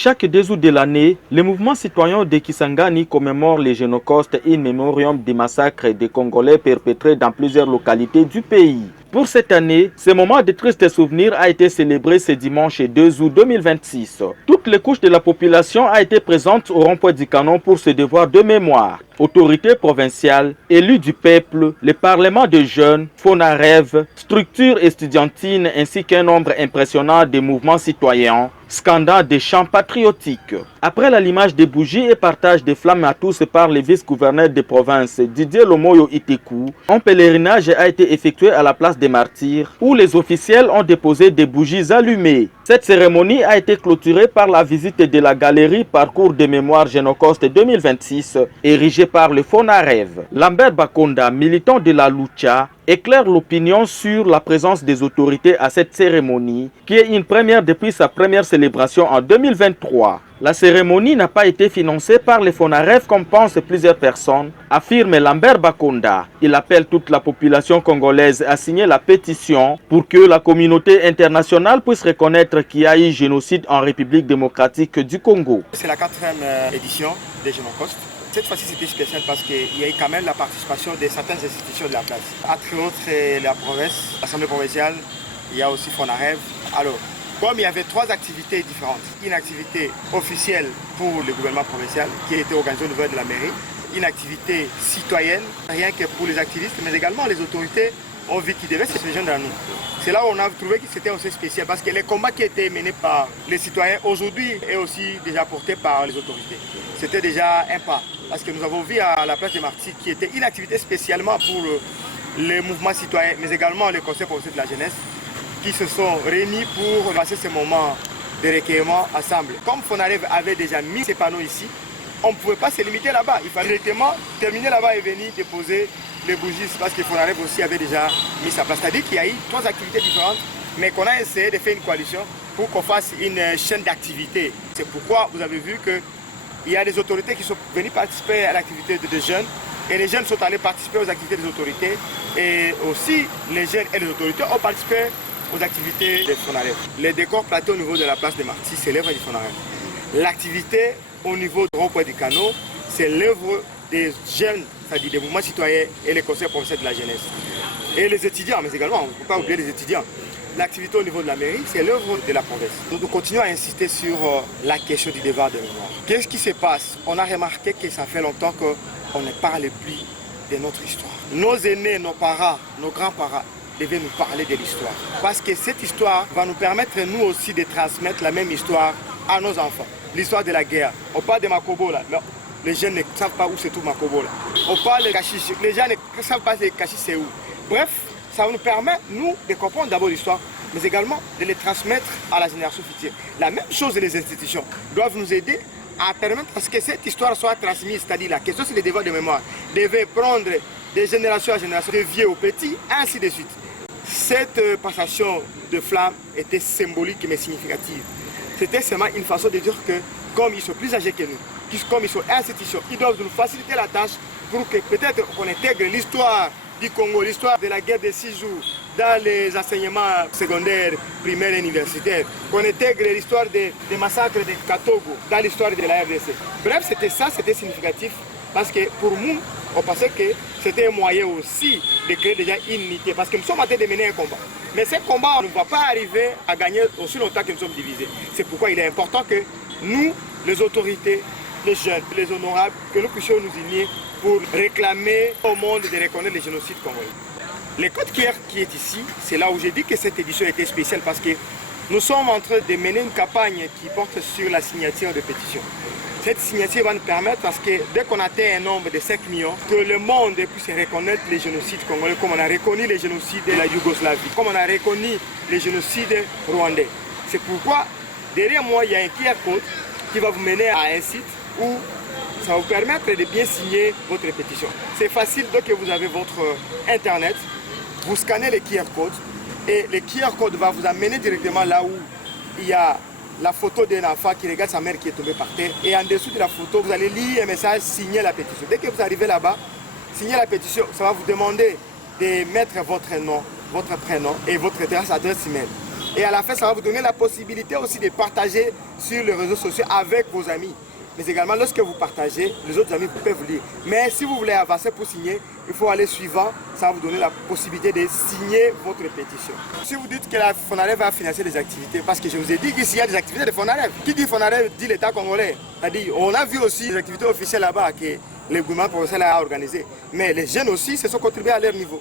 Chaque 2 août de l'année, le mouvement citoyen de Kisangani commémore les Génocost in memoriam des massacres des Congolais perpétrés dans plusieurs localités du pays. Pour cette année, ce moment de triste souvenir a été célébré ce dimanche 2 août 2026. Toutes les couches de la population ont été présentes au rond-point du Canon pour ce devoir de mémoire. Autorités provinciales, élus du peuple, le Parlement de jeunes, FONAREV, structures estudiantines ainsi qu'un nombre impressionnant de mouvements citoyens, scandant des chants patriotiques. Après l'allumage des bougies et partage des flammes à tous par le vice-gouverneur de province Didier Lomoyo Itekou, un pèlerinage a été effectué à la place des martyrs où les officiels ont déposé des bougies allumées. Cette cérémonie a été clôturée par la visite de la galerie Parcours de mémoire Génocost 2026 érigée par le FONAREV. Lambert Bakonda, militant de la Lucha, éclaire l'opinion sur la présence des autorités à cette cérémonie, qui est une première depuis sa première célébration en 2023. La cérémonie n'a pas été financée par les FONAREV comme pensent plusieurs personnes, affirme Lambert Bakonda. Il appelle toute la population congolaise à signer la pétition pour que la communauté internationale puisse reconnaître qu'il y a eu génocide en République démocratique du Congo. C'est la 4e édition des Génocost. Cette fois-ci, c'était spécial parce qu'il y a eu quand même la participation de certaines institutions de la place. Entre autres, la province, l'Assemblée provinciale, il y a aussi FONAREV. Alors, comme il y avait 3 activités différentes, une activité officielle pour le gouvernement provincial qui a été organisée au niveau de la mairie, une activité citoyenne, rien que pour les activistes, mais également les autorités ont vu qu'ils devaient se rejoindre à nous. C'est là où on a trouvé que c'était aussi spécial parce que les combats qui étaient menés par les citoyens aujourd'hui est aussi déjà porté par les autorités. C'était déjà un pas parce que nous avons vu à la place des martyrs qui était une activité spécialement pour les mouvements citoyens, mais également les conseils provinciaux de la jeunesse qui se sont réunis pour passer ce moment de recueillement ensemble. Comme FONAREV avait déjà mis ses panneaux ici, on ne pouvait pas se limiter là-bas. Il fallait directement terminer là-bas et venir déposer les bougies parce que FONAREV aussi avait déjà mis sa place. C'est-à-dire qu'il y a eu 3 activités différentes, mais qu'on a essayé de faire une coalition pour qu'on fasse une chaîne d'activités. C'est pourquoi vous avez vu qu'il y a des autorités qui sont venues participer à l'activité des jeunes et les jeunes sont allés participer aux activités des autorités et aussi les jeunes et les autorités ont participé aux activités des FONAREV. Les décors platés au niveau de la place des martyrs, c'est l'œuvre du FONAREV. L'activité au niveau du rond-point du Canon, c'est l'œuvre des jeunes, c'est-à-dire des mouvements citoyens et les conseils provinciaux de la jeunesse. Et les étudiants, mais également, on ne peut pas oublier les étudiants. L'activité au niveau de la mairie, c'est l'œuvre de la province. Nous continuons à insister sur la question du devoir de mémoire. Qu'est-ce qui se passe? On a remarqué que ça fait longtemps qu'on ne parle plus de notre histoire. Nos aînés, nos parents, nos grands-parents devaient nous parler de l'histoire. Parce que cette histoire va nous permettre, nous aussi, de transmettre la même histoire à nos enfants. L'histoire de la guerre. On parle de Makobo là. Mais les jeunes ne savent pas où se trouve Makobo là. On parle de Kachiche. Les gens ne savent pas Kachiche c'est où. Bref, ça nous permet, nous, de comprendre d'abord l'histoire, mais également de les transmettre à la génération future. La même chose, les institutions doivent nous aider à permettre à ce que cette histoire soit transmise. C'est-à-dire la question, c'est le devoir de mémoire. Devait prendre de génération à génération, de vieux aux petits, ainsi de suite. Cette passation de flammes était symbolique mais significative. C'était seulement une façon de dire que, comme ils sont plus âgés que nous, comme ils sont institutions, ils doivent nous faciliter la tâche pour que peut-être qu'on intègre l'histoire du Congo, l'histoire de la guerre des 6 jours dans les enseignements secondaires, primaires et universitaires, qu'on intègre l'histoire des massacres de Katogo dans l'histoire de la RDC. Bref, c'était ça, c'était significatif parce que pour nous, on pensait que c'était un moyen aussi de créer déjà une unité parce que nous sommes en train de mener un combat. Mais ce combat, on ne va pas arriver à gagner aussi longtemps que nous sommes divisés. C'est pourquoi il est important que nous, les autorités, les jeunes, les honorables, que nous puissions nous unir pour réclamer au monde de reconnaître les génocides congolais. Le code QR qui est ici, c'est là où j'ai dit que cette édition était spéciale parce que nous sommes en train de mener une campagne qui porte sur la signature de pétitions. Cette signature va nous permettre, parce que dès qu'on atteint un nombre de 5 millions, que le monde puisse reconnaître les génocides congolais, comme on a reconnu les génocides de la Yougoslavie, comme on a reconnu les génocides rwandais. C'est pourquoi, derrière moi, il y a un QR code qui va vous mener à un site où ça va vous permettre de bien signer votre pétition. C'est facile, dès que vous avez votre Internet, vous scannez le QR code et le QR code va vous amener directement là où il y a la photo d'un enfant qui regarde sa mère qui est tombée par terre. Et en dessous de la photo, vous allez lire un message, signer la pétition. Dès que vous arrivez là-bas, signer la pétition, ça va vous demander de mettre votre nom, votre prénom et votre adresse email. Et à la fin, ça va vous donner la possibilité aussi de partager sur les réseaux sociaux avec vos amis. Mais également, lorsque vous partagez, les autres amis peuvent vous lire. Mais si vous voulez avancer pour signer, il faut aller suivant. Ça va vous donner la possibilité de signer votre pétition. Si vous dites que la FONAREV va financer des activités, parce que je vous ai dit qu'ici, il y a des activités de FONAREV. Qui dit FONAREV dit l'État congolais. C'est-à-dire, on a vu aussi des activités officielles là-bas que le gouvernement provincial a organisées. Mais les jeunes aussi se sont contribués à leur niveau.